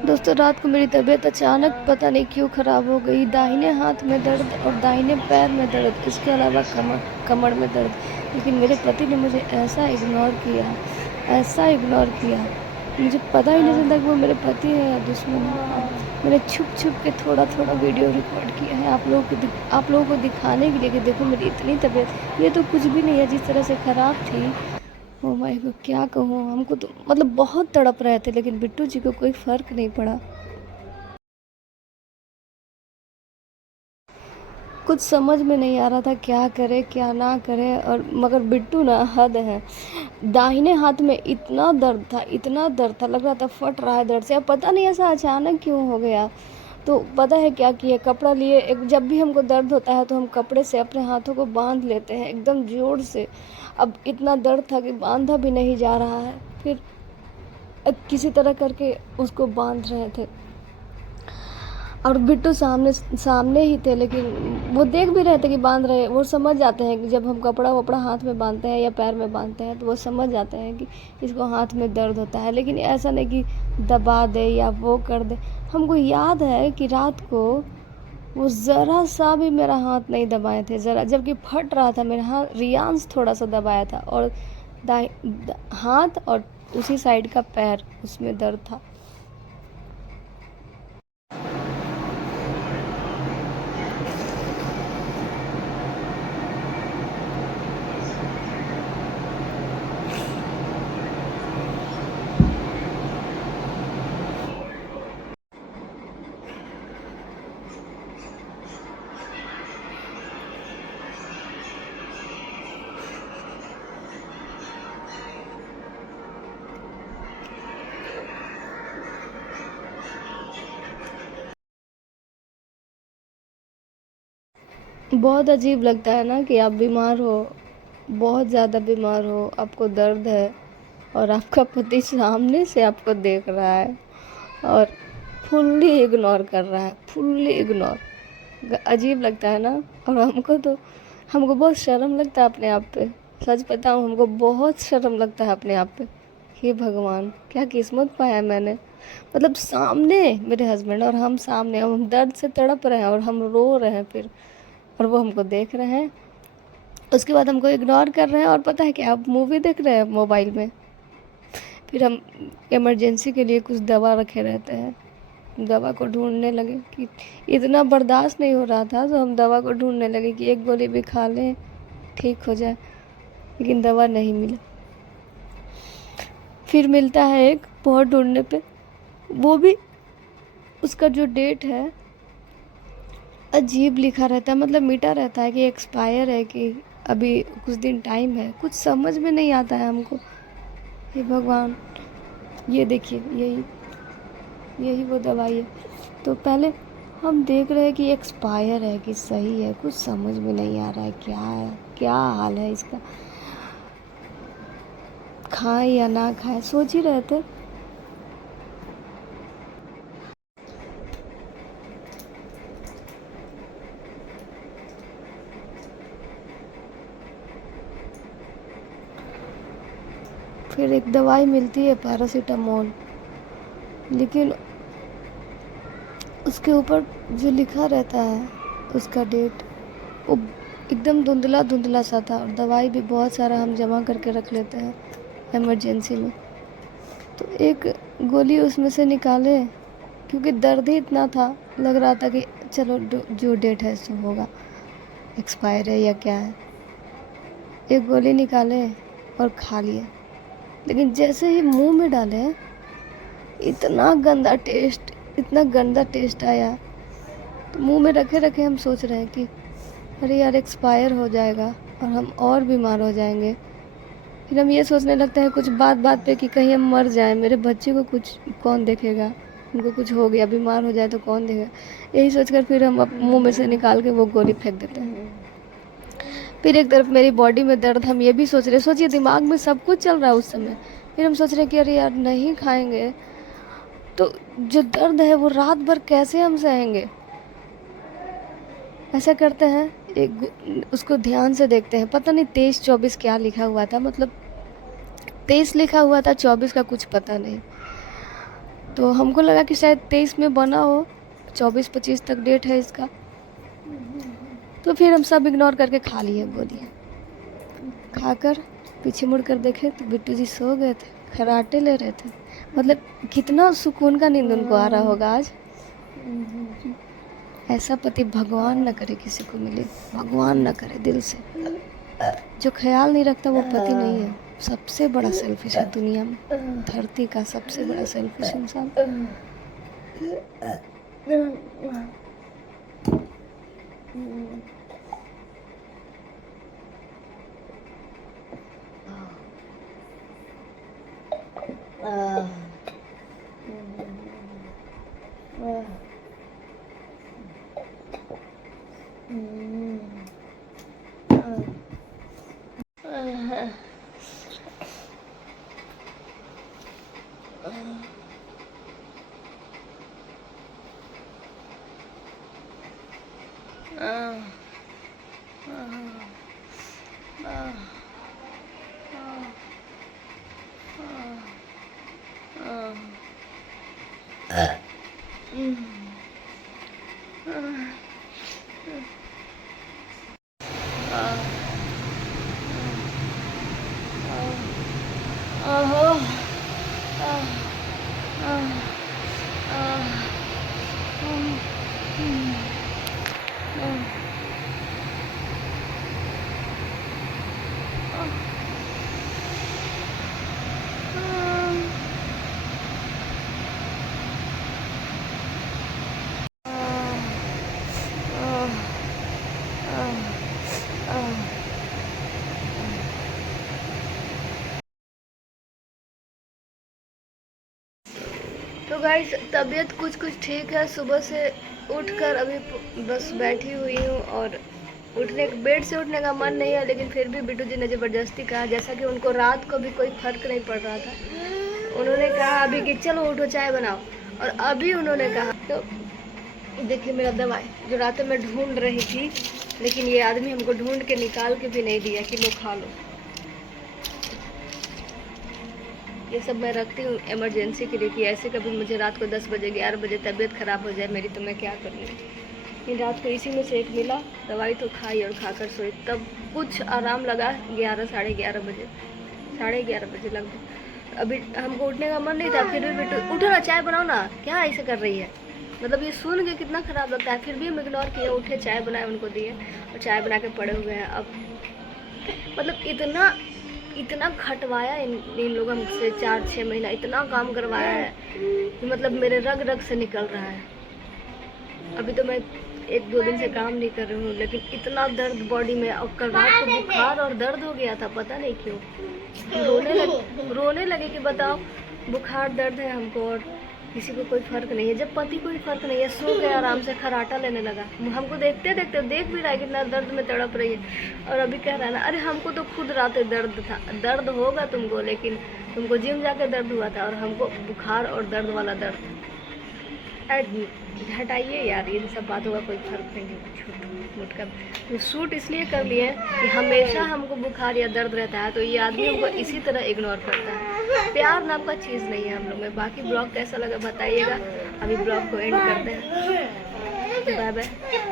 दोस्तों रात को मेरी तबीयत अचानक पता नहीं क्यों ख़राब हो गई। दाहिने हाथ में दर्द और दाहिने पैर में दर्द, इसके अलावा कमर कमर में दर्द। लेकिन मेरे पति ने मुझे ऐसा इग्नोर किया, मुझे पता ही नहीं चलता कि वो मेरे पति है या दुश्मन है। मैंने छुप छुप के थोड़ा थोड़ा वीडियो रिकॉर्ड किया है आप लोगों को दिखाने के लिए कि देखो मेरी इतनी तबीयत, ये तो कुछ भी नहीं है जिस तरह से ख़राब थी। ओ माय गॉड, क्या कहूँ, हमको तो मतलब बहुत तड़प रहे थे, लेकिन बिट्टू जी को कोई फ़र्क नहीं पड़ा। कुछ समझ में नहीं आ रहा था क्या करे क्या ना करे, और मगर बिट्टू ना हद है। दाहिने हाथ में इतना दर्द था, लग रहा था फट रहा है दर्द से। अब पता नहीं ऐसा अचानक क्यों हो गया। तो पता है क्या किए, कपड़ा लिए, एक जब भी हमको दर्द होता है तो हम कपड़े से अपने हाथों को बांध लेते हैं एकदम ज़ोर से। अब इतना दर्द था कि बांधा भी नहीं जा रहा है। फिर किसी तरह करके उसको बांध रहे थे, और बिट्टू सामने सामने ही थे, लेकिन वो देख भी रहे थे कि बांध रहे हैं। वो समझ जाते हैं कि जब हम कपड़ा वपड़ा हाथ में बांधते हैं या पैर में बांधते हैं तो वो समझ जाते हैं कि इसको हाथ में दर्द होता है। लेकिन ऐसा नहीं कि दबा दे या वो कर दे। हमको याद है कि रात को वो ज़रा सा भी मेरा हाथ नहीं दबाए थे, ज़रा, जबकि फट रहा था मेरा हाथ। रियांश थोड़ा सा दबाया था, और हाथ और उसी साइड का पैर, उसमें दर्द था। बहुत अजीब लगता है ना कि आप बीमार हो, बहुत ज़्यादा बीमार हो, आपको दर्द है, और आपका पति सामने से आपको देख रहा है और फुल्ली इग्नोर कर रहा है, फुल्ली इग्नोर। अजीब लगता है ना। और हमको बहुत शर्म लगता है अपने आप पे। सच बताऊँ, हमको बहुत शर्म लगता है अपने आप पे। हे भगवान, क्या किस्मत पाया मैंने। मतलब सामने मेरे हस्बैंड और हम सामने, हम दर्द से तड़प रहे हैं और हम रो रहे हैं फिर, और वो हमको देख रहे हैं। उसके बाद हमको इग्नोर कर रहे हैं, और पता है क्या, आप मूवी देख रहे हैं मोबाइल में। फिर हम इमरजेंसी के लिए कुछ दवा रखे रहते हैं, दवा को ढूंढने लगे कि इतना बर्दाश्त नहीं हो रहा था, तो हम दवा को ढूंढने लगे कि एक गोली भी खा लें ठीक हो जाए। लेकिन दवा नहीं मिला। फिर मिलता है एक, बहुत ढूंढने पे, वो भी उसका जो डेट है अजीब लिखा रहता है, मतलब मीठा रहता है कि एक्सपायर है, कि अभी कुछ दिन टाइम है। कुछ समझ में नहीं आता है हमको। हे भगवान, ये देखिए, यही यही वो दवाई है। तो पहले हम देख रहे हैं कि एक्सपायर है कि सही है, कुछ समझ में नहीं आ रहा है क्या है, क्या हाल है इसका, खाएं या ना खाएं, सोच ही रहे थे। फिर एक दवाई मिलती है पैरासीटामोल, लेकिन उसके ऊपर जो लिखा रहता है उसका डेट, वो एकदम धुंधला धुंधला सा था। और दवाई भी बहुत सारा हम जमा करके रख लेते हैं इमरजेंसी में। तो एक गोली उसमें से निकाले, क्योंकि दर्द ही इतना था, लग रहा था कि चलो जो डेट है सो होगा, एक्सपायर है या क्या है। एक गोली निकाले और खा लिए, लेकिन जैसे ही मुंह में डाले, इतना गंदा टेस्ट आया। तो मुंह में रखे रखे हम सोच रहे हैं कि अरे यार, एक्सपायर हो जाएगा और हम और बीमार हो जाएंगे। फिर हम ये सोचने लगते हैं कुछ बात बात पे कि कहीं हम मर जाएं, मेरे बच्चे को कुछ कौन देखेगा, उनको कुछ हो गया, बीमार हो जाए तो कौन देखेगा। यही सोचकर फिर हम मुंह में से निकाल के वो गोली फेंक देते हैं। फिर एक तरफ मेरी बॉडी में दर्द, हम ये भी सोच रहे, सोचिए दिमाग में सब कुछ चल रहा है उस समय। फिर हम सोच रहे कि अरे यार, नहीं खाएंगे तो जो दर्द है वो रात भर कैसे हम सहेंगे। ऐसा करते हैं, उसको ध्यान से देखते हैं, पता नहीं 23-24 क्या लिखा हुआ था, मतलब 23 लिखा हुआ था, 24 का कुछ पता नहीं। तो हमको लगा कि शायद 23 में बना हो, 24-25 तक डेट है इसका। तो फिर हम सब इग्नोर करके खा लिए गोली। खाकर पीछे मुड़ कर देखे तो बिट्टू जी सो गए थे, खर्राटे ले रहे थे। मतलब कितना सुकून का नींद उनको आ रहा होगा आज। ऐसा पति भगवान न करे किसी को मिले, भगवान न करे दिल से। जो ख्याल नहीं रखता वो पति नहीं है। सबसे बड़ा सेल्फिश है दुनिया में, धरती का सबसे बड़ा सेल्फिश इंसान। तो गाइस तबीयत कुछ ठीक है। सुबह से उठकर अभी बस बैठी हुई हूँ और बेड से उठने का मन नहीं है, लेकिन फिर भी बिट्टू जी ने ज़बरदस्ती कहा। जैसा कि उनको रात को भी कोई फ़र्क नहीं पड़ रहा था, उन्होंने कहा अभी कि चलो उठो चाय बनाओ, और अभी उन्होंने कहा। तो देखिए मेरा दवाई जो रात में ढूंढ रही थी, लेकिन ये आदमी हमको ढूंढ के निकाल के भी नहीं दिया कि लो खा लो। ये सब मैं रखती हूँ इमरजेंसी के लिए, कि ऐसे कभी मुझे रात को 10 बजे 11 बजे तबीयत ख़राब हो जाए मेरी, तो मैं क्या करूँ। लेकिन रात को इसी में से एक मिला, दवाई तो खाई और खाकर सोई। तब कुछ आराम लगा 11 साढ़े 11 बजे लगभग। अभी हमको उठने का मन नहीं था, फिर भी बेटू उठो ना चाय बनाओ ना, क्या ऐसे कर रही है। मतलब ये सुन के कितना ख़राब लगता है, फिर भी हम इग्नोर किए। उठे चाय बनाए उनको दिए और चाय बना के पड़े हुए हैं। अब मतलब इतना खटवाया इन लोगों हमसे 4-6 महीना, इतना काम करवाया है कि मतलब मेरे रग रग से निकल रहा है। अभी तो मैं 1-2 दिन से काम नहीं कर रही हूँ, लेकिन इतना दर्द बॉडी में। और कल रात को बुखार और दर्द हो गया था, पता नहीं क्यों। रोने लगे कि बताओ बुखार दर्द है हमको और किसी को कोई फ़र्क नहीं है। जब पति कोई फ़र्क नहीं है, सो गया आराम से, खर्राटा लेने लगा। हमको देख भी रहा है कितना दर्द में तड़प रही है, और अभी कह रहा है ना, अरे हमको तो खुद रात दर्द था। दर्द होगा तुमको, लेकिन तुमको जिम जाके दर्द हुआ था, और हमको बुखार और दर्द वाला दर्द। हटाइए यार, ये सब बातों का कोई फ़र्क नहीं है। छूट मुट कर शूट इसलिए कर लिए कि हमेशा हमको बुखार या दर्द रहता है, तो ये आदमी हमको इसी तरह इग्नोर करता है। प्यार नाम का चीज़ नहीं है हम लोग में। बाकी ब्लॉग कैसा लगा बताइएगा। अभी ब्लॉग को एंड करते हैं। Bye bye.